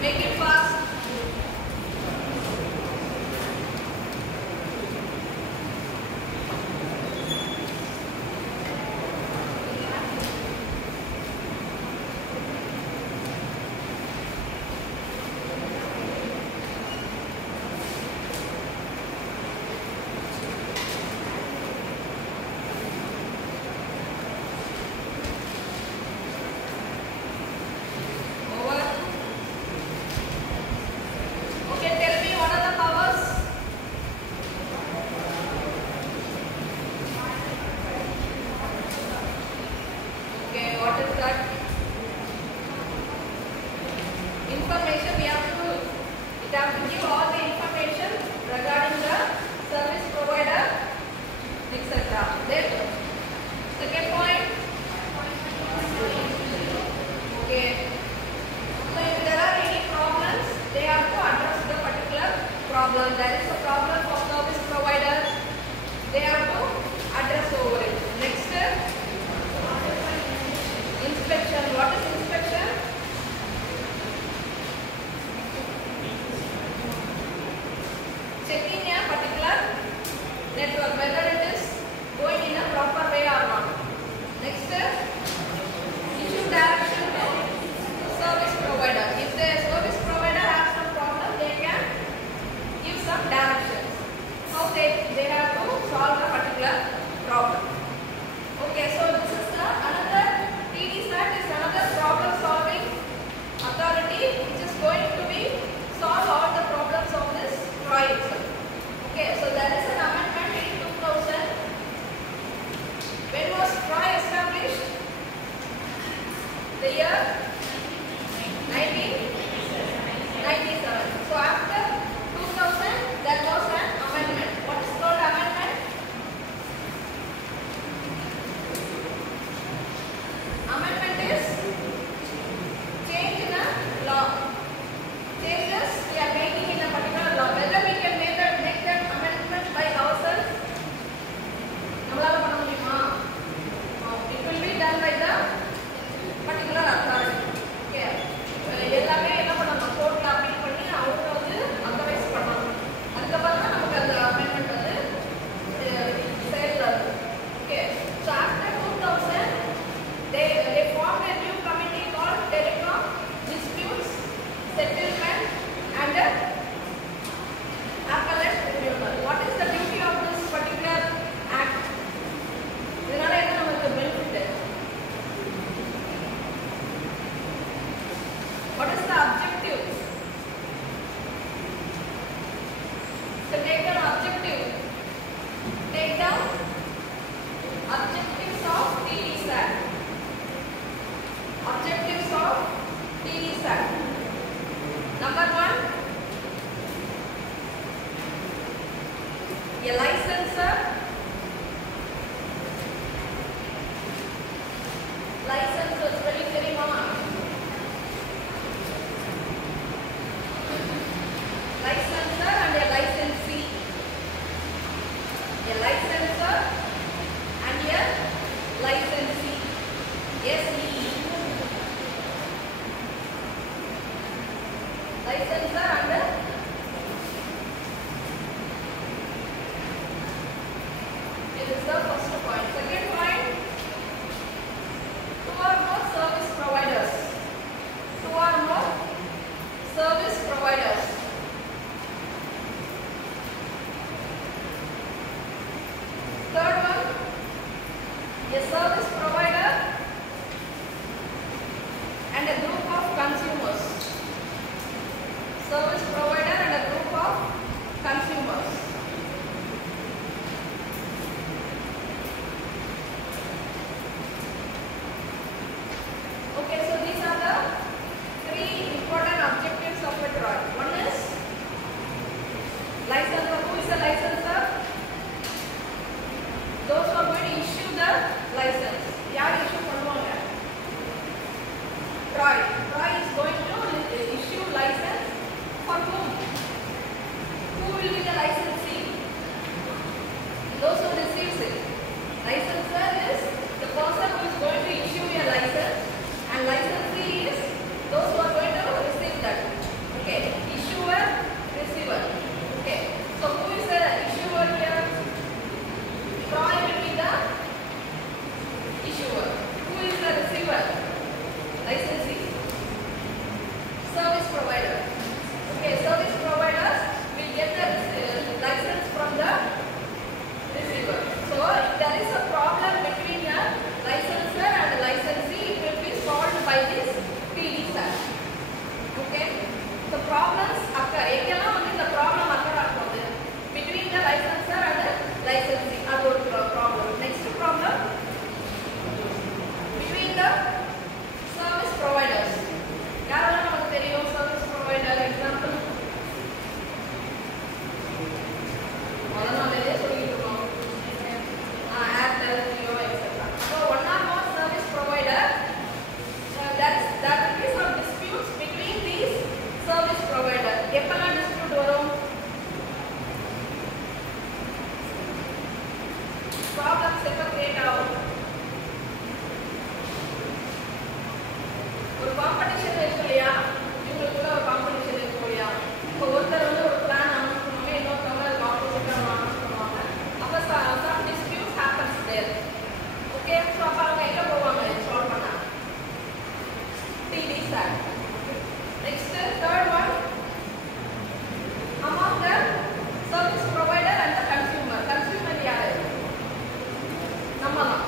Make it fast. Information we have to, it have to give all the information regarding the service provider, etc. Then second point. Okay. So if there are any problems, they have to address the particular problem. There is a problem for service provider, they have to address over it. Next, inspection. What is inspection? Checking a particular network whether it is going in a proper way or not. Next, issue direction to service provider. If the service provider has some problem, they can give some directions how they have to solve a particular problem. Okay, so this is another TDSAT is another problem solving authority which is going to be solve all the problems of this TROI itself. Okay, so there is an amendment in 2000. When was TROI established? The year 1997. So after 2000 there was an amendment. What is called amendment? Amendment is change in a law. Changes we are making in a particular law. Whether we can make that amendment by ourselves, நம்மளால பண்ண முடியுமா? It will be done by the particular authority. Okay. எல்லாமே என்ன பண்ணணும்? கோர்ட்ல அப்பீல் பண்ணி அவங்க வந்து அத்தரைஸ் பண்ணணும். அதுக்கப்புறம் தான் நமக்கு அந்த அமெண்ட்மெண்ட் வந்து செயல்ல இருக்கு. Okay. So after 2000 they formed a new committee called Telecom Disputes Settlement and Appellate Tribunal. What is the duty of this particular act? இதனால என்ன நமக்கு benefit? What is the objective? So take down objective. Take down objectives of TDSAT. Objectives of TDSAT. Number 1, a licensor very very mama. Licensor and a licensee. A licensor and a licensee. SEE. Licensor and it is the first point. Second point, two or more service providers. Two or more service providers. Third one, a service provider and a group of consumers. Service provider and a group of consumers. Okay, so these are the three important objectives of a problems occur. எங்கெல்லாம் வந்து இந்த problem occur ஆகுது between the licensor and the licensee, அது ஒரு problem. Next problem between the service providers. யாரெல்லாம் நமக்கு தெரியும் service provider? Example அதனாலே சொல்லிட்டு இருக்கோம் Airtel, Jio, etc. So one or more service provider, that will be some disputes between these service provider. எப்பெல்லாம் dispute வரும்? Problems எப்ப create ஆகும்? ஒரு competition இருக்கு இல்லையா? இவங்களுக்குள்ள ஒரு competition இருக்கு இல்லையா? இப்போ ஒருத்தர் வந்து ஒரு plan அனௌன்ஸ் பண்ணுவாங்க, இன்னொருத்தவங்க அது ஆப்போசிட்டா அனௌன்ஸ் பண்ணுவாங்க. அப்ப some disputes happens there. Okay, so அப்ப அவங்க எங்க போவாங்க சால்வ் பண்ண? TDSAT. Next, third one, among the service provider and the consumer. Consumer யாரு? நம்ம தான்.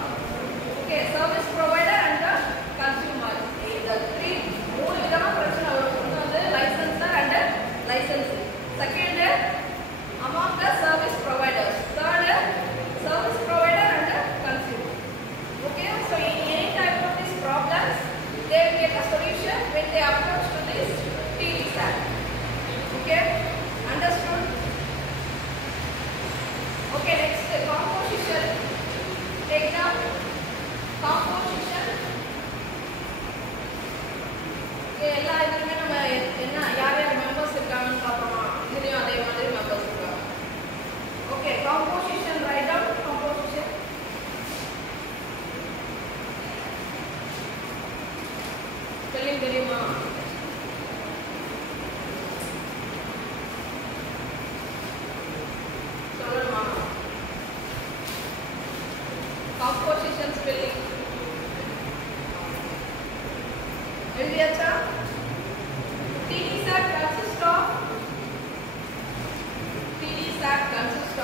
Okay, service provider and the consumer. இந்த மூணு விதமா பிரச்சனை வரும். ஒன்று வந்து licensor and licensee. Second, among the service providers. Third, service provider and the consumer. Okay, so in any type of these problems, they will get a solution when they approach to this TDSAT. Okay, understood? Okay, next, composition. Take down composition. Okay, எல்லா இதுலயுமே நம்ம என்ன யார் யார் மெம்பர்ஸ் இருக்காங்கன்னு பார்ப்போமா? இதுலயும் அதே மாதிரி மெம்பர்ஸ் இருக்காங்க. Okay, composition, write down composition. Spelling தெரியுமா? சொல்லணுமா? Composition spelling. எழுதியாச்சா? TDSAT consists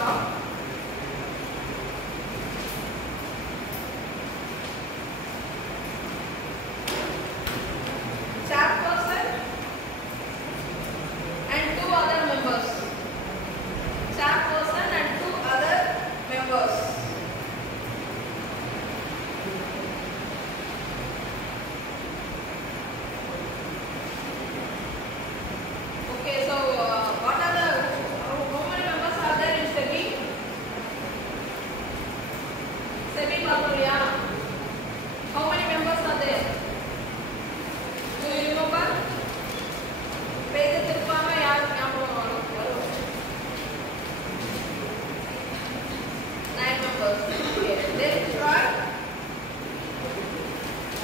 of chairperson and two other members. Chairperson and two other members. Okay, so what are the how many members are there in SEBI? SEBI Papuria. How many members are there? Do you remember? Page திருப்பாம யார் ஞாபகம் வரும்? 9 members. Okay, let's try.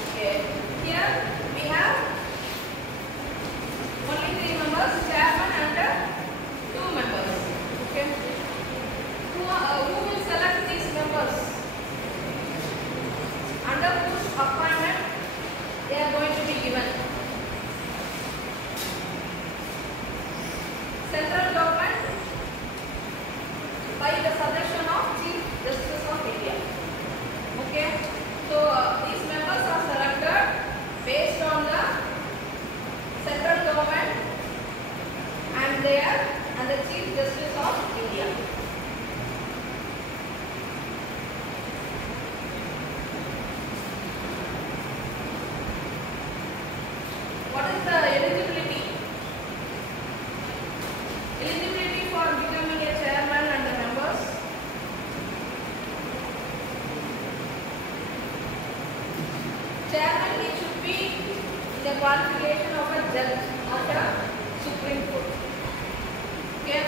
Okay, here we have only 3 members, chairman and 2 members. Okay, who will select these members? Under whose appointment they are going to be given? Central government by the suggestion of Chief Justice of India. Okay, so these members are selected based on the central government and the Chief Justice of India. What is the eligibility? Eligibility for becoming a chairman and the members? Chairman, he should be the qualification of a judge of the Supreme Court. Okay.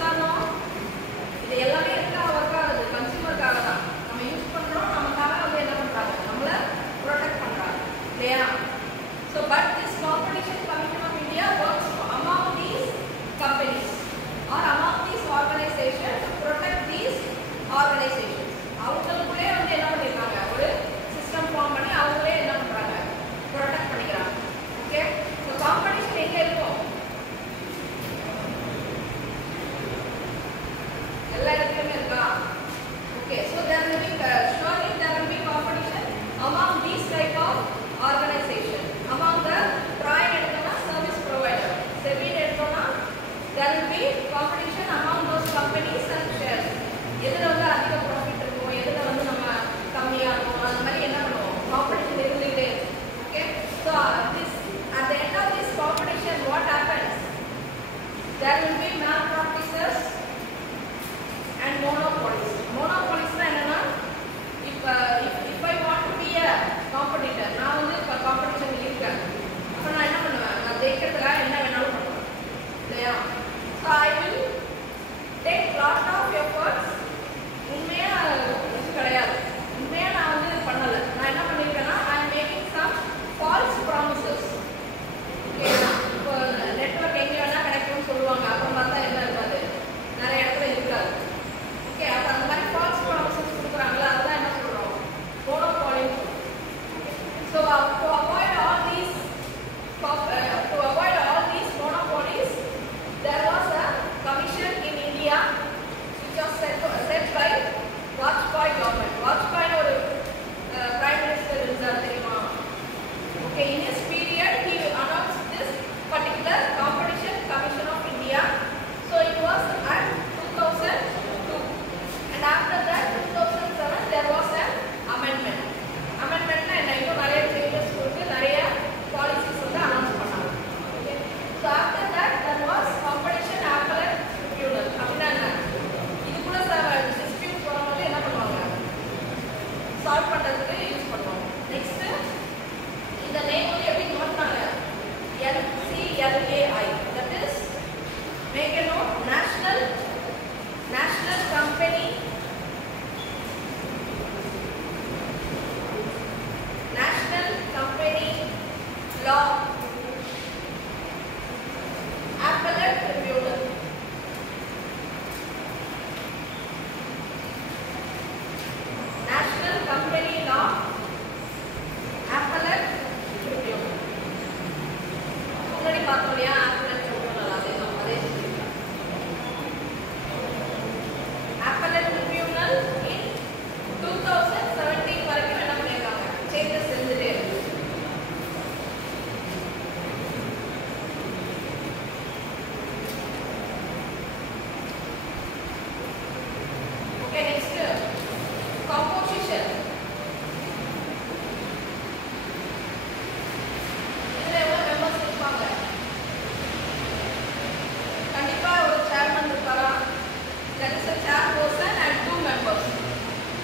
Yes or no? இது எல்லாமே எதுக்காக ஒர்க் ஆகுது? கன்சியூமருக்காக தான். நம்ம யூஸ் பண்றோம், நமக்காக வந்து என்ன பண்றாங்க? நம்மள ப்ரொடெக்ட் பண்றாங்க இல்லையா? So but this competition commission of India works among these companies or among these organizations to protect these organizations. அவங்களுக்குள்ளே வந்து என்ன பண்ணிருக்காங்க? ஒரு சிஸ்டம் ஃபார்ம் பண்ணி அவங்களே என்ன பண்றாங்க? ப்ரொடெக்ட் பண்ணிக்கிறாங்க. ஓகே, ஸோ காம்படிஷன் எங்க இருக்கும்? எல்லா இடத்துலயுமே இருக்கா? Okay, so there will be surely there will be competition among these type of organization, among the private எடுத்தோம்னா service provider, SEBI எடுத்தோம்னா there will be competition among those companies and shares. எதுல வந்து அதிக ப்ராஃபிட் இருக்கும், எதுல வந்து நம்ம கம்மியா இருக்கும், அந்த மாதிரி என்ன பண்ணுவோம்? காம்படிஷன் இருந்துகிட்டே இருக்கும். Okay, so this at the end of this competition what happens? There will be malpractices and monopolies. Monopolies na enna? If I want to be a competitor, நான் வந்து இப்ப காம்படிஷன் இருக்கேன், அப்ப நான் என்ன பண்ணுவேன்? நான் ஜெயிக்கிறதுக்காக என்ன வேணாலும் பண்ணுவேன் இல்லையா? So I will take lot of efforts. உண்மையா இது கிடையாது, உண்மையா நான் வந்து பண்ணல. நான் என்ன பண்ணிருக்கேன்னா I am making some false promises. Okay, இப்போ நெட்வொர்க் எங்க வேணா கிடைக்கும்னு சொல்லுவாங்க, அப்புறம் பார்த்தா என்ன இருக்காது, நிறைய இடத்துல இருக்காது. ஓகே, அப்ப அந்த மாதிரி ஃபால்ஸ் ப்ராமிசஸ் கொடுக்குறாங்களா, அதுதான் என்ன சொல்றோம்? Monopoly. So to avoid all these monopolies, there was a commission in India which was set by Vajpayee government. Vajpayee ஒரு prime minister இருந்தார் தெரியுமா? Okay, in his period he announced this particular competition commission of India. So it was at 2002, and after that 2007 there was an amendment. Amendment na enna? இன்னும் நிறைய changes கொடுத்து நிறைய policies வந்து announce பண்ணாங்க. Okay, so after that there was competition appellate tribunal. அப்படின்னா என்ன? இது கூட dispute வரும்போது என்ன பண்ணுவாங்க? சால்வ் பண்றதுக்கு யூஸ் பண்ணுவாங்க. நெக்ஸ்ட் இந்த நேம் வந்து எப்படி மாத்துனாங்க? NCLAI, that is make a note, national company law appellate tribunal. National company law appellate tribunal. முன்னாடி பார்த்தோம் இல்லையா? appellate tribunal அதே appellate tribunal in 2017 வரைக்கும் என்ன பண்ணிருக்காங்க? சேஞ்சஸ் இருந்துட்டே இருக்கு. Okay, next composition. இதுல எவ்வளவு மெம்பர்ஸ் இருப்பாங்க? கண்டிப்பா ஒரு chairman இருப்பாரா? That is a chairperson and 2 members.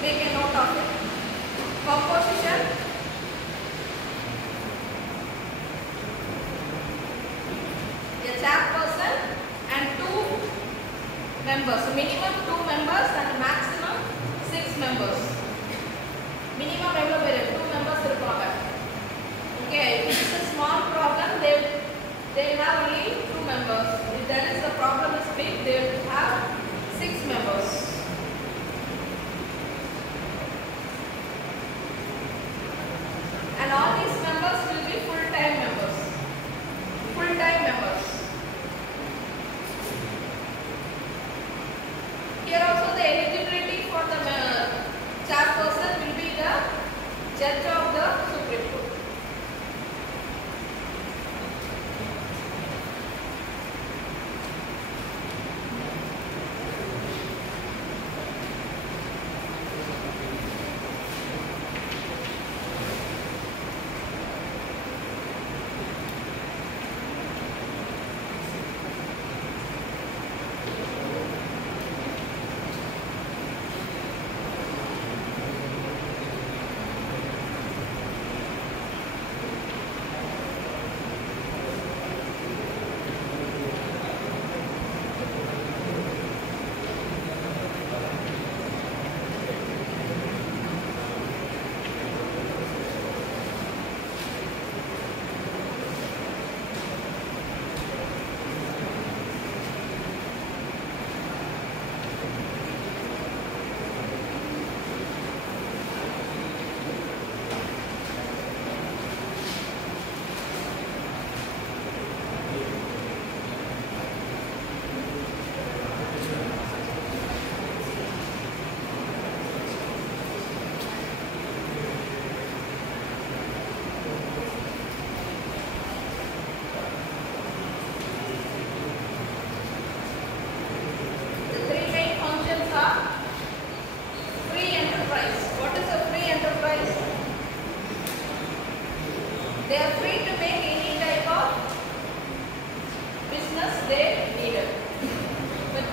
Make a note of it. Composition. A chairperson and 2 members. Minimum 2 members and maximum 6 members. Minimum எவ்வளவு பேர்? 2 members இருப்பாங்க. Okay, if it is a small problem, they will have only 2 members. If that is the problem is big, they will have 6 members. And all these members will be full-time members. Full-time members. Here also the eligibility for the chairperson will be the judge of the Supreme Court.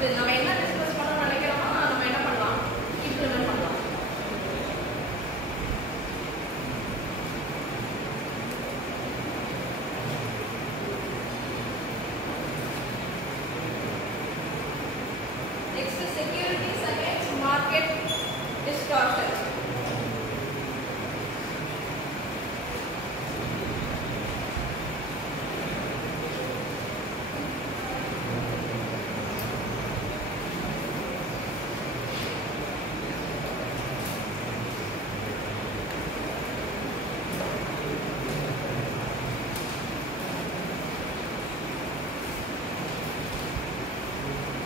இது நம்ம என்ன டிஸ்கஸ் பண்ணணும்னு நினைக்கிறோமோ நம்ம என்ன பண்ணலாம், இம்ப்ளிமெண்ட் பண்ணலாம். Next is securities against market distortion.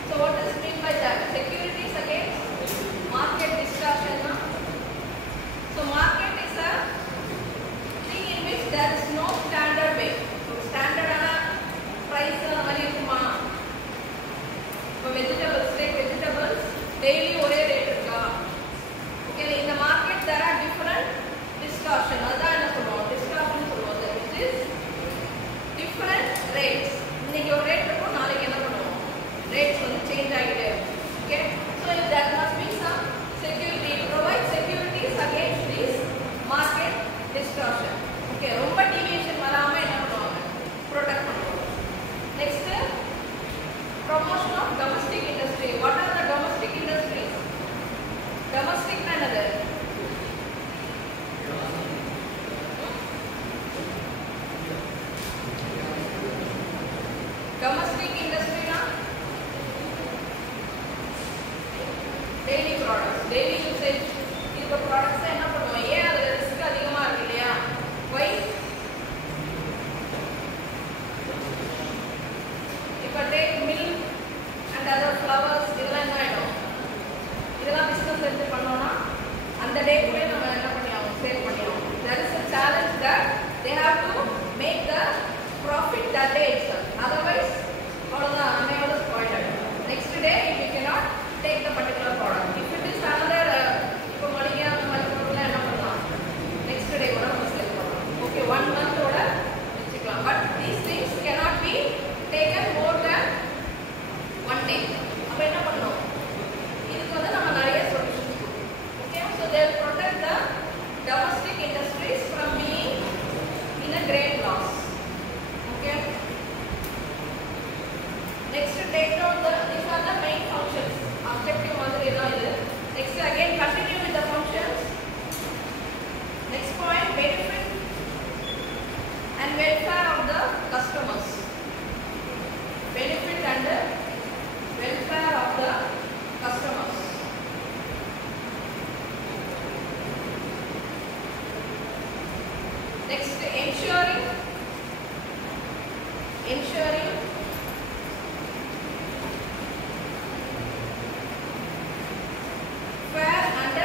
So what does it mean by that? Securities against market distortion. So market is a thing in which there is no standard way. Standard price இருக்குமா? இப்போ vegetables, take vegetables daily ஒரே ரேட் இருக்கா? Okay, in the market there are different distortion. அதான் என்ன சொல்லுவோம்? Distortion சொல்லுவோம். It is different rates. இன்னைக்கு ஒரு ரேட் இருக்கும், நாளைக்கு என்ன பண்ணுவோம்? Rates will change again. Okay, so there must be some security. Provide securities against this market distortion. Okay, ரொம்ப deviation வராம என்ன பண்ணுவாங்க, protect பண்ணுவாங்க. Next, promotion of domestic industry. What are the domestic industries? Domestic na என்னது? Domestic industry na daily products, daily usage இருக்க products என்ன பண்ணுவோம், ஏன் அதுல ரிஸ்க் அதிகமா இருக்கு இல்லையா? Why? இப்ப take milk and other flowers, இதெல்லாம் என்ன ஆயிடும், இதெல்லாம் பிசினஸ் எடுத்து பண்ணோம்னா அந்த டேக்குள்ளே நம்ம என்ன பண்ணியாகும், சேல் பண்ணியாகும். There is a challenge that they have to make the profit that day itself. Otherwise அவ்வளவுதான், அன்னையோட spoiled ஆயிடும். Next day we cannot take the particular product. If it is another இப்போ மளிகை அந்த மாதிரி பொருள்ல என்ன பண்ணலாம், next day கூட நம்ம சேல் பண்ணலாம். Okay, 1 month ஓட வச்சுக்கலாம். But these things cannot be taken more than 1 day. அப்ப என்ன பண்ணணும், இதுக்கு வந்து நம்ம நிறைய சொல்யூஷன்ஸ் கொடுக்கணும். Okay, so they protect the domestic industries from being in a great loss. Okay, next take down these are the main functions. Objective மாதிரி தான் இது. Next again continue with the functions. Next point, benefit and welfare of the customers. Benefit and welfare of the customers. Next, ensuring fair and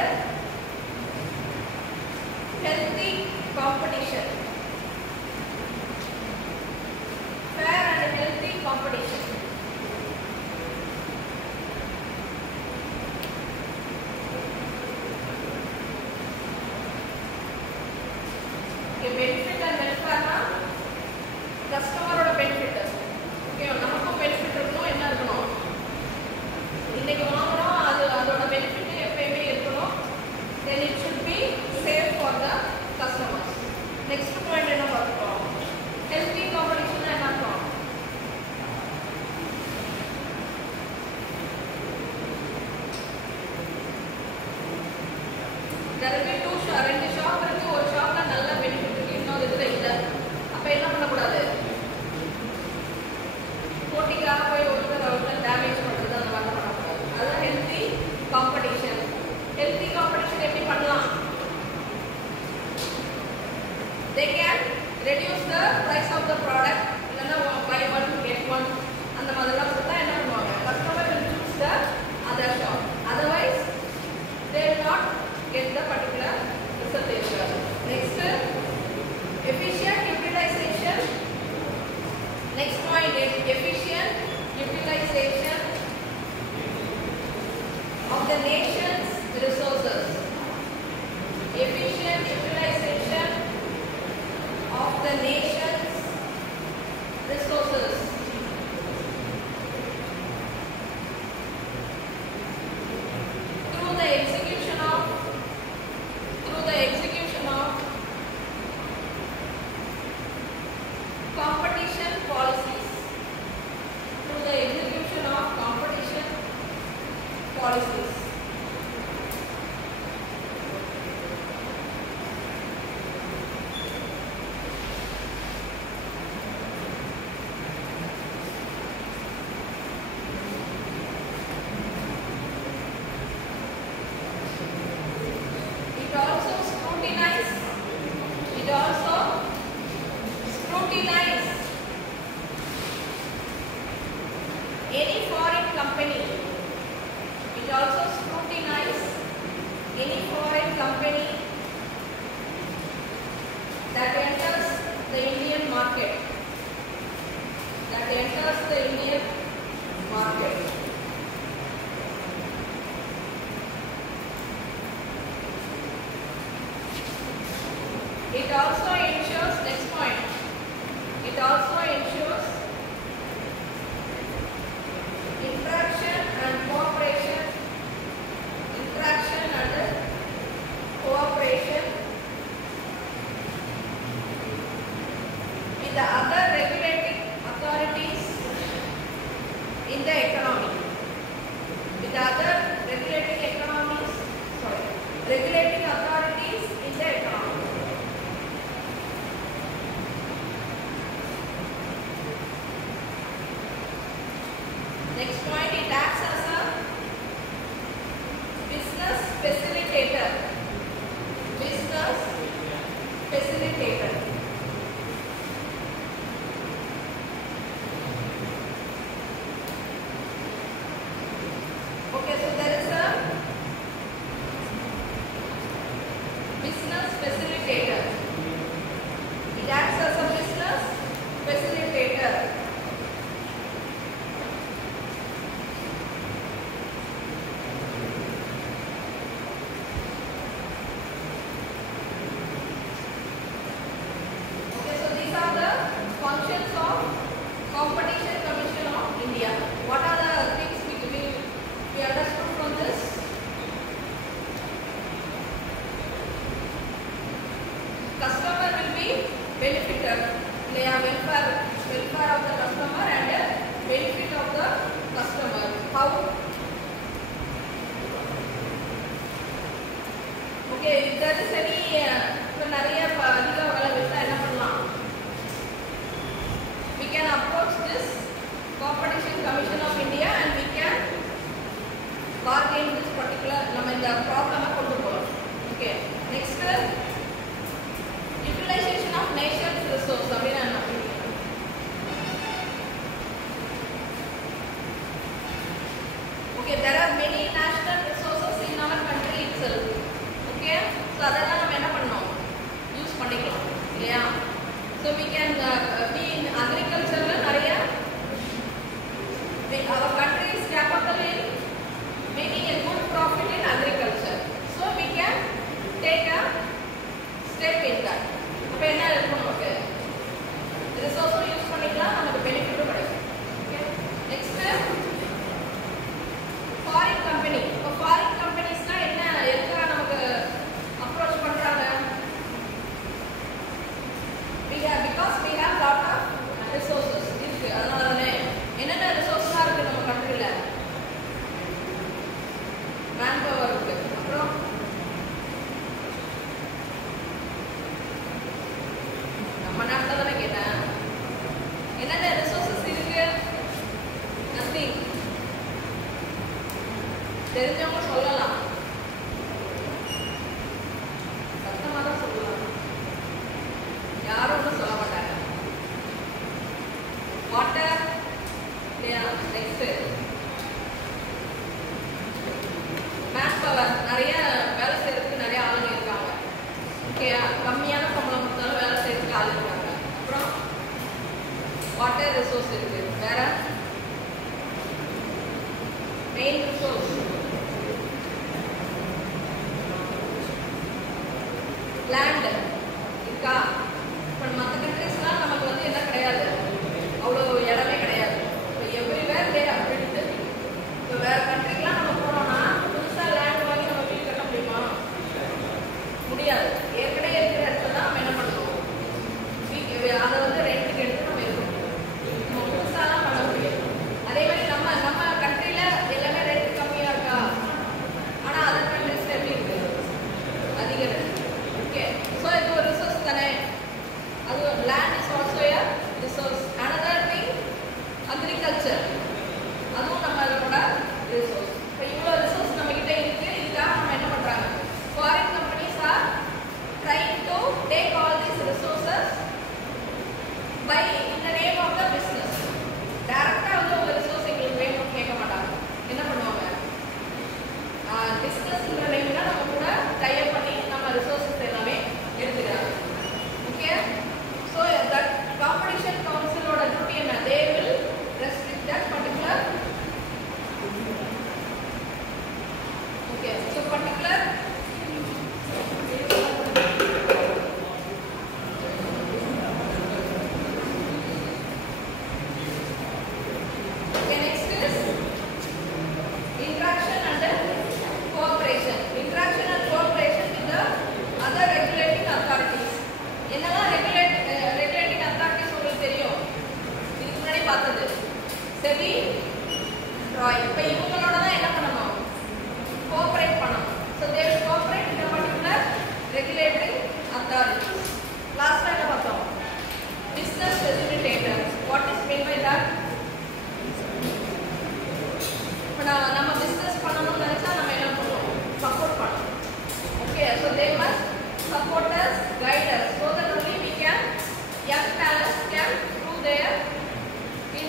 healthy competition. Fair and healthy competition. Okay, benefit and welfare na customer oda benefit. Okay, நமக்கும் benefit இருக்கணும், என்ன இருக்கணும், இன்னைக்கு வாங்குறோம் அது அதோட benefit எப்பவுமே இருக்கணும். Then it should be safe for the customers. Next point என்ன பார்ப்போம், healthy competition என்ன அர்த்தம், there will be ரெண்டு ஷாப் இருக்கு, ஒரு ஷாப்ல நல்ல பெனிஃபிட் இருக்கு, இன்னொரு இதுல இல்ல. அப்ப என்ன பண்ணக்கூடாது, போட்டிக்காக போய் ஒருத்தர் டேமேஜ் பண்றது அந்த மாதிரி பண்ணக்கூடாது. அதுதான் ஹெல்தி காம்படிஷன். ஹெல்தி காம்படிஷன் எப்படி பண்ணலாம், they can reduce the price of the product, இல்லனா buy one get one அந்த மாதிரிலாம் கொடுத்தா என்ன பண்ணுவாங்க, customer will choose the other shop. Otherwise they will not get the particular result. Next, efficient utilization. Next point is efficient utilization of the nation's resources. Efficient utilization of the nation's resources. Next point, it acts as a business facilitator. Business facilitator. Okay, so there is a business facilitator. It acts as a business facilitator. Okay, so these are the functions of Competition Commission of India. What are the things we understood from this? Customer will be benefited. They are welfare of the customer and benefit of the customer. How? Okay, if there is any நிறைய அதிக விலை வித்தா என்ன பண்ணலாம்? We can approach this Competition Commission of India and we can bargain this particular நம்ம இந்த ப்ராப்ளமை கொண்டு போகலாம். Okay, next utilization of nation's resource அப்படின்னா என்ன? Okay, there are many national resources in our country itself. Okay, so அதெல்லாம் நம்ம என்ன பண்ணோம்? யூஸ் பண்ணிக்கலாம் இல்லையா? So we can be in agriculture நிறைய our country is capable in making a good profit in agriculture. So we can take a step in that. அப்ப என்ன இருக்கும் நமக்கு? ரிசோர்ஸும் யூஸ் பண்ணிக்கலாம், நமக்கு பெனிஃபிட்டும் கிடைக்கும். Okay, next foreign company. இப்போ ஃபாரின் கம்பெனிஸ்னா என்ன, எதுக்காக நமக்கு அப்ரோச் பண்றாங்க? Because we have lot of resources இருக்கு. அதனால தானே. என்னென்ன ரிசோர்ஸ்லாம் இருக்கு நம்ம கண்ட்ரில? மேன் பவர் இருக்கு. அப்புறம் நம்ம நாட்டில் தானே கேட்டேன். என்னென்ன ரிசோர்ஸஸ் இருக்கு? நத்திங். தெரிஞ்சவங்க சொல்லலாம், சத்தமாக தான் சொல்லலாம், யாரும் ஒன்றும் சொல்ல மாட்டாங்க. Water, next man power. நிறைய வேலை செய்யறதுக்கு நிறைய ஆளுங்க இருக்காங்க. ஓகே, கம்மியான சம்பளம் கொடுத்தாலும் வேலை செய்யறதுக்கு ஆள் இருக்காங்க. அப்புறம் வாட்டர் ரிசோர்ஸ் இருக்கு. வேற மெயின் ரிசோர்ஸ் லேண்ட் இருக்கா? இப்போ மற்ற கண்ட்ரிஸ்லாம் நமக்கு வந்து என்ன கிடையாது, அவ்வளோ இடமே கிடையாது. இப்போ எவ்ரிவேர் தே ஹேவ் பில்ட். இப்போ வேற கண்ட்ரிக்கெலாம் நம்ம போனோம்னா புதுசாக லேண்ட் வாங்கி நம்ம வீடு கட்ட முடியுமா? முடியாது. ஏற்கனவே இருக்கிற இடத்துல தான் நம்ம என்ன பண்ணுவோம், அதை வந்து ரெண்ட்டுக்கு எடுத்து நம்ம இருக்கணும். நம்ம புதுசாலாம் பண்ண முடியாது. அதே மாதிரி நம்ம கண்ட்ரியில் எல்லாமே ரேட்டு கம்மியாக இருக்கா? ஆனால் அதர் கண்ட்ரிஸில் எப்படி இருக்கு? அதிக rate. Okay, so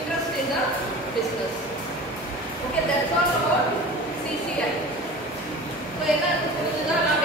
interest in the business. Okay, that's all about CCI. So, என்ன புரிஞ்சுதா?